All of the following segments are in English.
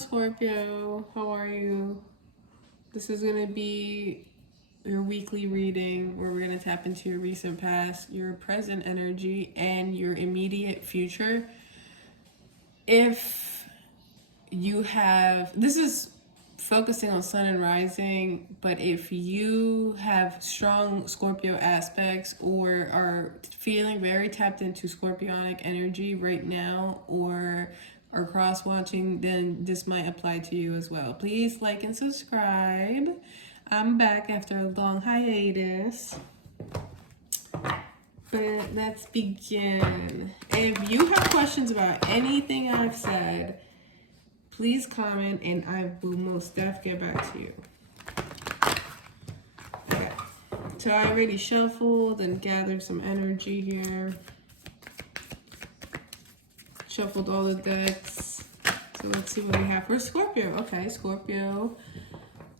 Scorpio. How are you? This is going to be your weekly reading where we're going to tap into your recent past, your present energy, and your immediate future. If you have, this is focusing on sun and rising, but if you have strong Scorpio aspects or are feeling very tapped into Scorpionic energy right now, or are cross watching, then this might apply to you as well. Please like and subscribe. I'm back after a long hiatus. But let's begin. If you have questions about anything I've said, please comment and I will most definitely get back to you. Okay, so I already shuffled and gathered some energy here. Shuffled all the decks. So let's see what we have for Scorpio. Okay, Scorpio.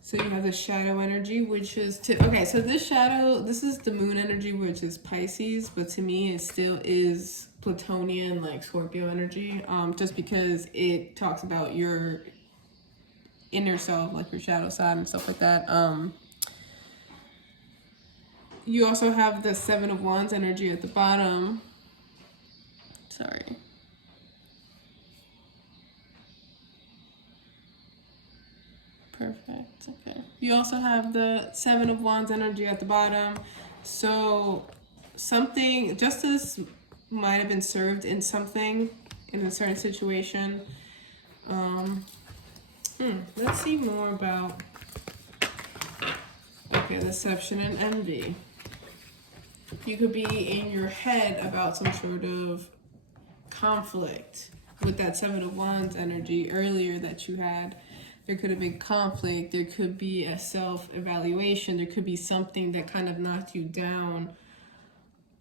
So you have the shadow energy, which is okay, so this shadow, this is the moon energy, which is Pisces, but to me it still is Plutonian, like Scorpio energy, just because it talks about your inner self, like your shadow side and stuff like that. You also have the Seven of Wands energy at the bottom. Sorry. Perfect. Okay. You also have the Seven of Wands energy at the bottom. So something, justice might have been served in something, in a certain situation. Let's see more about, okay, deception and envy. You could be in your head about some sort of conflict with that Seven of Wands energy earlier that you had. There could have been conflict, there could be a self-evaluation, there could be something that kind of knocked you down,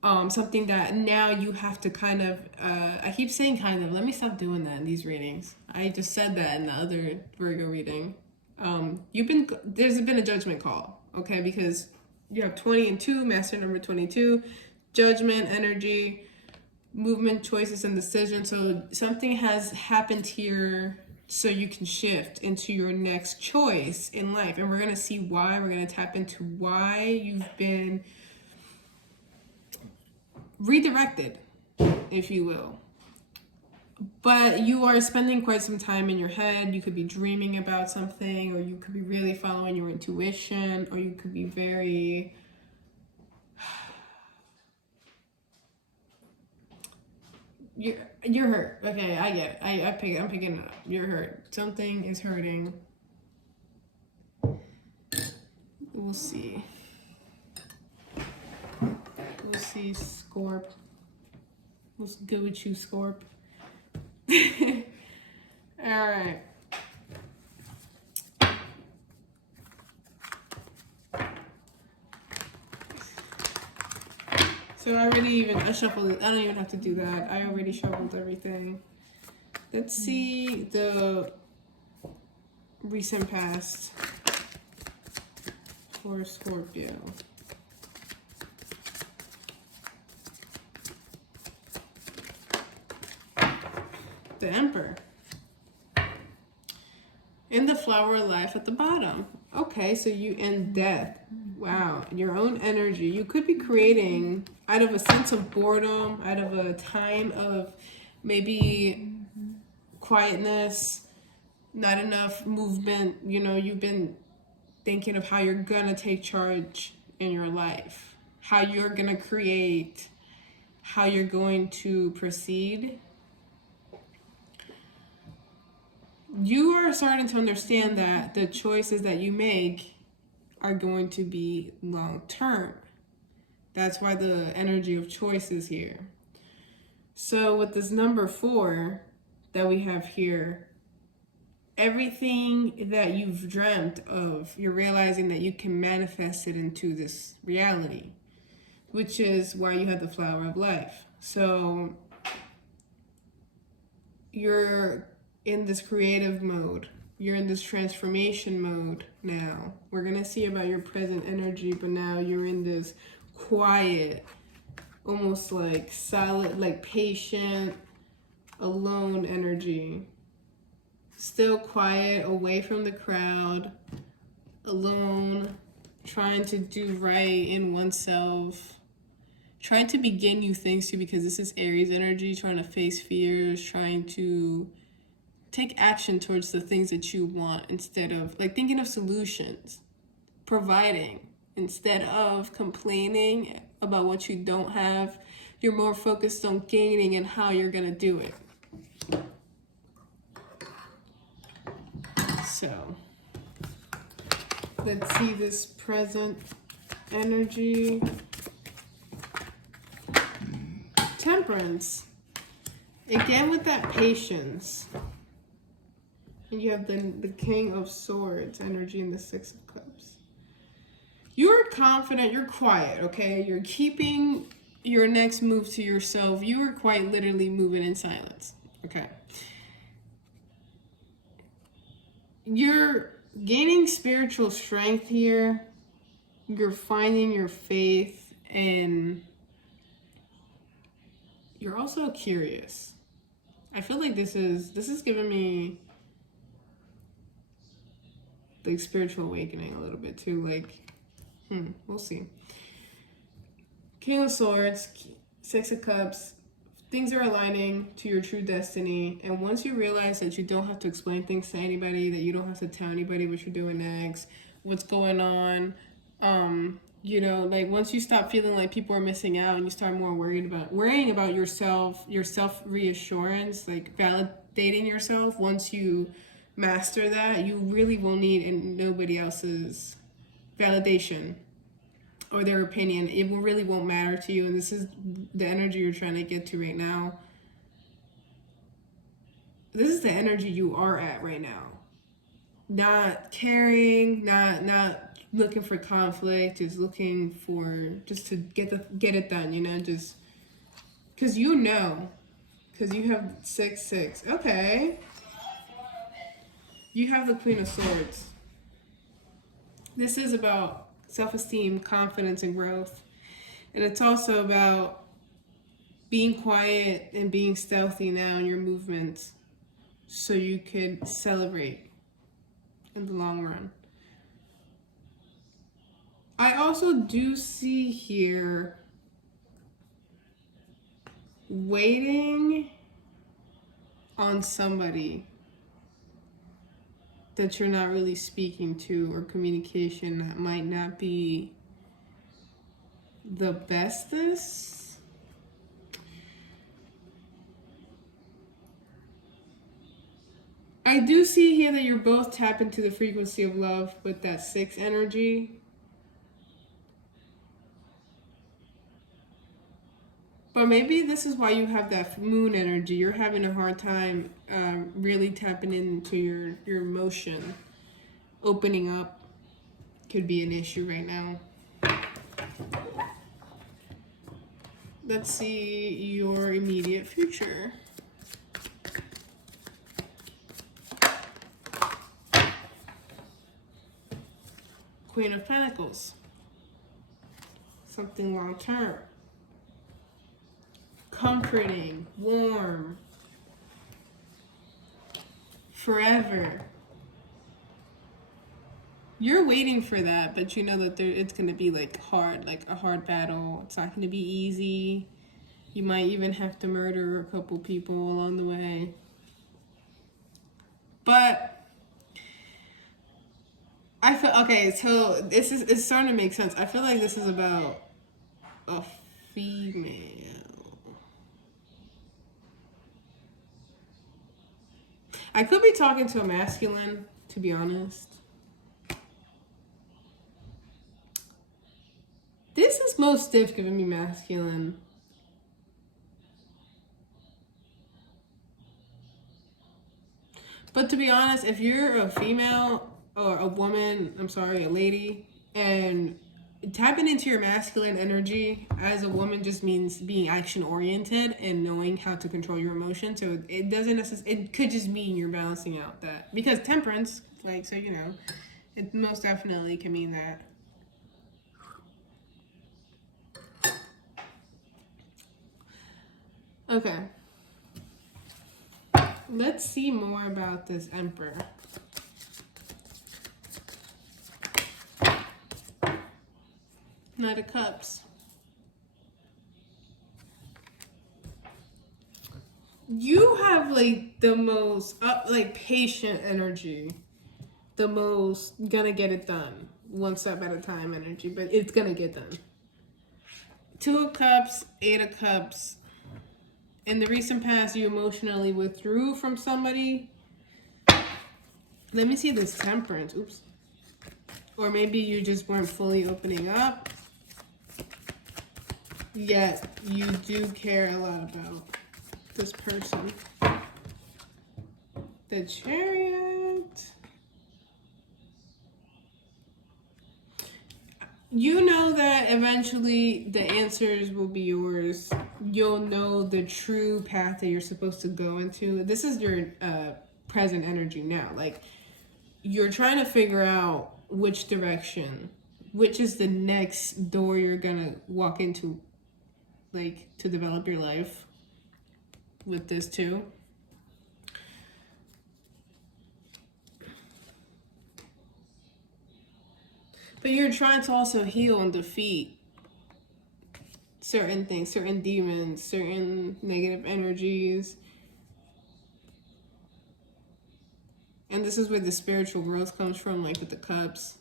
something that now you have to kind of, I keep saying kind of, let me stop doing that in these readings. I just said that in the other Virgo reading. There's been a judgment call, okay, because you have 20 and 2, master number 22, judgment, energy, movement, choices, and decisions. So something has happened here so you can shift into your next choice in life. And we're going to see why. We're going to tap into why you've been redirected, if you will. But you are spending quite some time in your head. You could be dreaming about something, or you could be really following your intuition, or you could be very... You're hurt. Okay, I get it. I'm picking it up. You're hurt. Something is hurting. We'll see. We'll see, Scorp. What's good with you, Scorp? Alright. So I shuffled it. I don't even have to do that. I already shuffled everything. Let's see the recent past for Scorpio. The Emperor. And the Flower of Life at the bottom. Okay, so you end death. Wow, your own energy. You could be creating out of a sense of boredom, out of a time of maybe quietness, not enough movement. You know, you've been thinking of how you're gonna take charge in your life, how you're gonna create, how you're going to proceed. You are starting to understand that the choices that you make are going to be long term. That's why the energy of choice is here. So with this number 4 that we have here, everything that you've dreamt of, you're realizing that you can manifest it into this reality, which is why you have the Flower of Life. So you're in this creative mode. You're in this transformation mode now. We're going to see about your present energy, but now you're in this quiet, almost like solid, like patient, alone energy. still quiet, away from the crowd, alone, trying to do right in oneself, trying to begin new things too, because this is Aries energy, trying to face fears, trying to take action towards the things that you want instead of like thinking of solutions, providing instead of complaining about what you don't have. You're more focused on gaining and how you're gonna do it. So let's see this present energy. Temperance. Again with that patience. And you have the King of Swords energy and the Six of Cups. You're confident, you're quiet, okay? You're keeping your next move to yourself. You are quite literally moving in silence, okay? You're gaining spiritual strength here. You're finding your faith, and you're also curious. I feel like this is giving me like spiritual awakening a little bit too. Like, we'll see. King of Swords, Six of Cups. Things are aligning to your true destiny. And once you realize that you don't have to explain things to anybody, that you don't have to tell anybody what you're doing next, what's going on, you know, like once you stop feeling like people are missing out and you start more worrying about yourself, your self-reassurance, like validating yourself, once you master that, you really will need nobody else's validation or their opinion. It really won't matter to you. And this is the energy you're trying to get to right now. This is the energy you are at right now. Not caring, not looking for conflict, just looking for just to get it done, you know, just because you have 6-6. Okay. You have the Queen of Swords. This is about self-esteem, confidence, and growth. And it's also about being quiet and being stealthy now in your movements so you could celebrate in the long run. I also do see here waiting on somebody that you're not really speaking to, or communication that might not be the bestest. I do see here that you're both tap into the frequency of love with that 6 energy. But maybe this is why you have that moon energy. You're having a hard time really tapping into your emotion. Opening up could be an issue right now. Let's see your immediate future. Queen of Pentacles. Something long term. Comforting, warm, forever. You're waiting for that, but you know that it's going to be like hard, like a hard battle. It's not going to be easy. You might even have to murder a couple people along the way. But I feel, okay, so it's starting to make sense. I feel like this is about a female. I could be talking to a masculine, to be honest. This is most stiff giving me masculine. But to be honest, if you're a female or a woman, a lady, and tapping into your masculine energy as a woman just means being action oriented and knowing how to control your emotions. So it doesn't necessarily, it could just mean you're balancing out that, because temperance, like, so you know, it most definitely can mean that. Okay. Let's see more about this Emperor. Knight of Cups. You have like the most patient energy, the most gonna get it done, one step at a time energy, but it's gonna get done. Two of Cups, Eight of Cups. In the recent past, you emotionally withdrew from somebody. Let me see this Temperance. Oops. Or maybe you just weren't fully opening up. Yet you do care a lot about this person. The Chariot. You know that eventually the answers will be yours. You'll know the true path that you're supposed to go into. This is your present energy now. Like, you're trying to figure out which direction, which is the next door you're gonna walk into, like, to develop your life with this too. But you're trying to also heal and defeat certain things, certain demons, certain negative energies. And this is where the spiritual growth comes from, like with the Cups.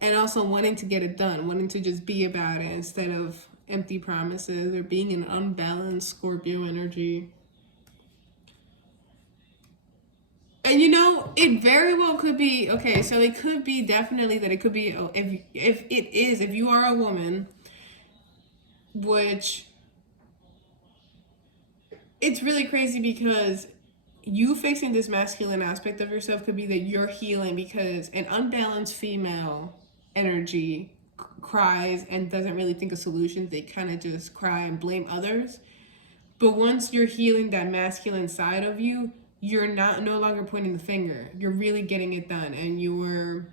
And also wanting to get it done, wanting to just be about it instead of empty promises or being an unbalanced Scorpio energy. And you know, it very well could be, okay, so it could be definitely that it could be, if you are a woman, which it's really crazy because you fixing this masculine aspect of yourself could be that you're healing because an unbalanced female energy cries and doesn't really think of solutions. They kind of just cry and blame others. But once you're healing that masculine side of you, you're no longer pointing the finger. You're really getting it done, and you're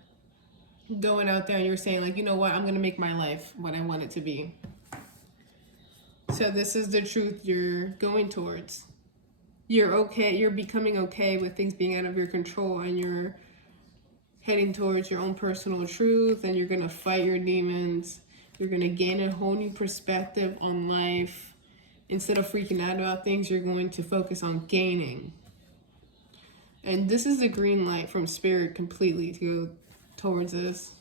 going out there and you're saying, like, you know what, I'm gonna make my life what I want it to be. So this is the truth you're going towards. You're okay, you're becoming okay with things being out of your control, and you're heading towards your own personal truth, and you're gonna fight your demons. You're gonna gain a whole new perspective on life. Instead of freaking out about things, you're going to focus on gaining. And this is the green light from Spirit completely to go towards this.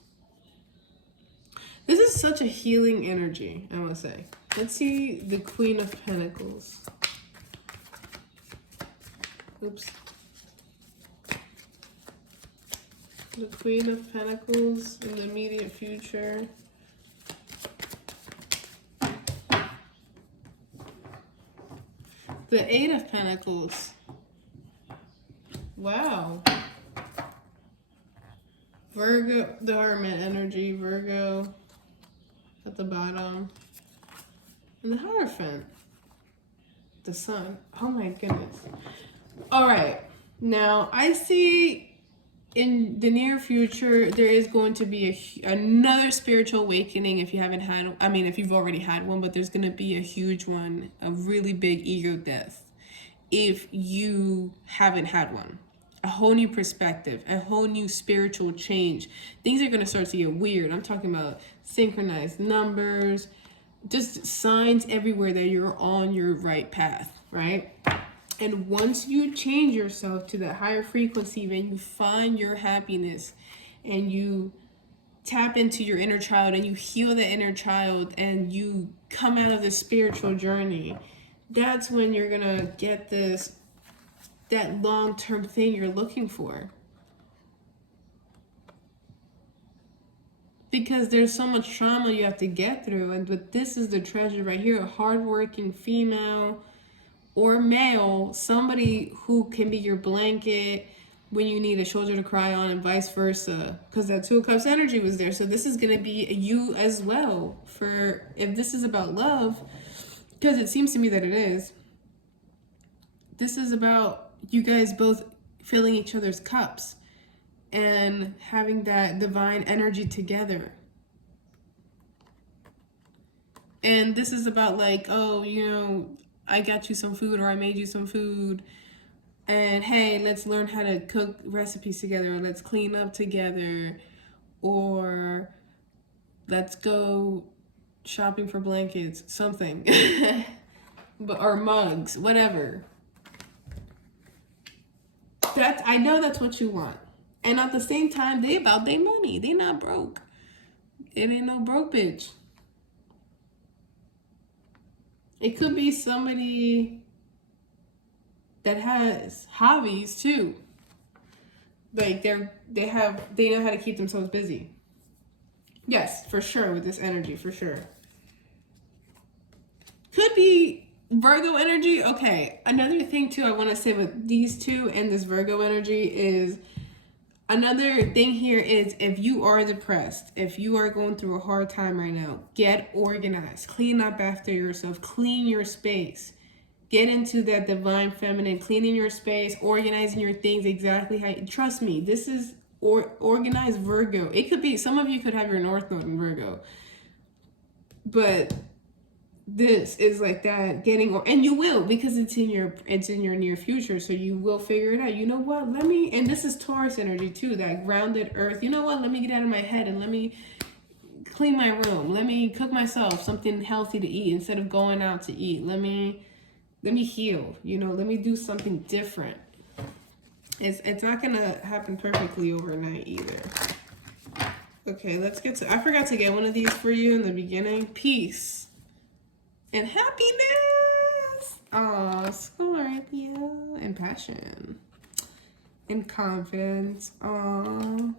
This is such a healing energy, I must say. Let's see the Queen of Pentacles. Oops. The Queen of Pentacles in the immediate future. The Eight of Pentacles. Wow. Virgo, the Hermit energy, Virgo at the bottom. And the Hierophant. The Sun. Oh my goodness. All right. Now, I see in the near future, there is going to be another spiritual awakening if you haven't had, I mean, if you've already had one, but there's going to be a huge one, a really big ego death if you haven't had one. A whole new perspective, a whole new spiritual change. Things are going to start to get weird. I'm talking about synchronized numbers, just signs everywhere that you're on your right path, right? And once you change yourself to that higher frequency, then you find your happiness and you tap into your inner child and you heal the inner child and you come out of this spiritual journey. That's when you're going to get that long-term thing you're looking for. Because there's so much trauma you have to get through. And but this is the treasure right here. A hardworking female or male, somebody who can be your blanket when you need a shoulder to cry on, and vice versa. Because that Two of Cups energy was there. So this is going to be you as well. For if this is about love, because it seems to me that it is. This is about you guys both filling each other's cups and having that divine energy together. And this is about like, oh, you know, I got you some food or I made you some food And hey, let's learn how to cook recipes together, or let's clean up together, or let's go shopping for blankets, something. Or mugs, whatever. I know that's what you want. And at the same time, they about their money. They not broke. It ain't no broke bitch. It could be somebody that has hobbies too. Like they know how to keep themselves busy. Yes, for sure, with this energy, for sure. Could be Virgo energy. Okay, another thing too I want to say with these two and this Virgo energy is, another thing here is, if you are depressed, if you are going through a hard time right now, get organized, clean up after yourself, clean your space. Get into that divine feminine, cleaning your space, organizing your things exactly how. Trust me, this is organized Virgo. It could be, some of you could have your North Node in Virgo, but this is like that, and you will, because it's in your near future, so you will figure it out. You know what? And this is Taurus energy too, that grounded earth. You know what? Let me get out of my head and let me clean my room. Let me cook myself something healthy to eat instead of going out to eat. Let me heal, let me do something different. It's not gonna happen perfectly overnight either. Okay, let's get to, I forgot to get one of these for you in the beginning. Peace and happiness. Aw, Scorpio. And passion. And confidence. Aw.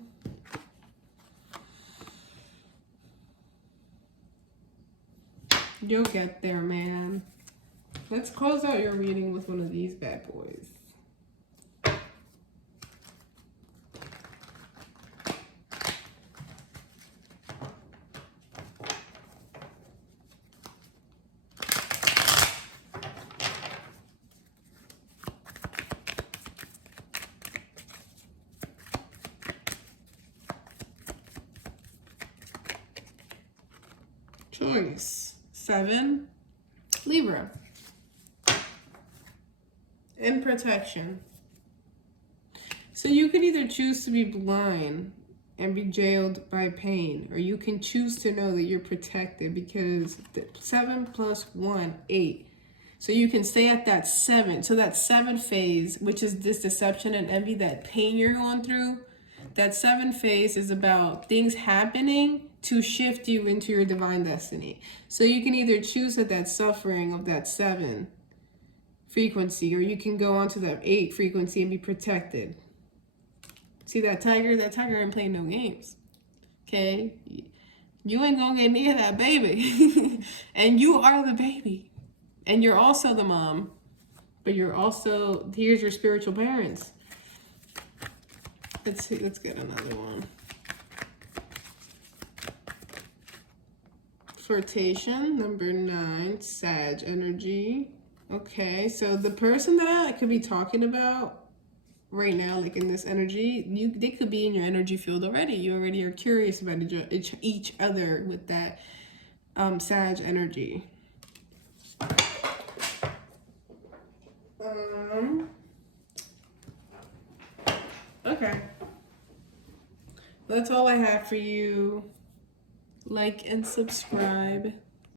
You'll get there, man. Let's close out your reading with one of these bad boys. Choice 7, Libra. And protection. So you could either choose to be blind and be jailed by pain, or you can choose to know that you're protected, because 7 plus 1, 8. So you can stay at that 7. So that 7 phase, which is this deception and envy, that pain you're going through, that 7 phase is about things happening to shift you into your divine destiny. So you can either choose that suffering of that 7 frequency, or you can go on to that 8 frequency and be protected. See that tiger? That tiger ain't playing no games. Okay? You ain't gonna get near that baby. And you are the baby. And you're also the mom. But you're also, here's your spiritual parents. Let's see, let's get another one. Flirtation, number 9, Sag energy. Okay, so the person that I could be talking about right now, like in this energy, they could be in your energy field already. You already are curious about each other with that Sag energy. Okay. That's all I have for you. Like and subscribe.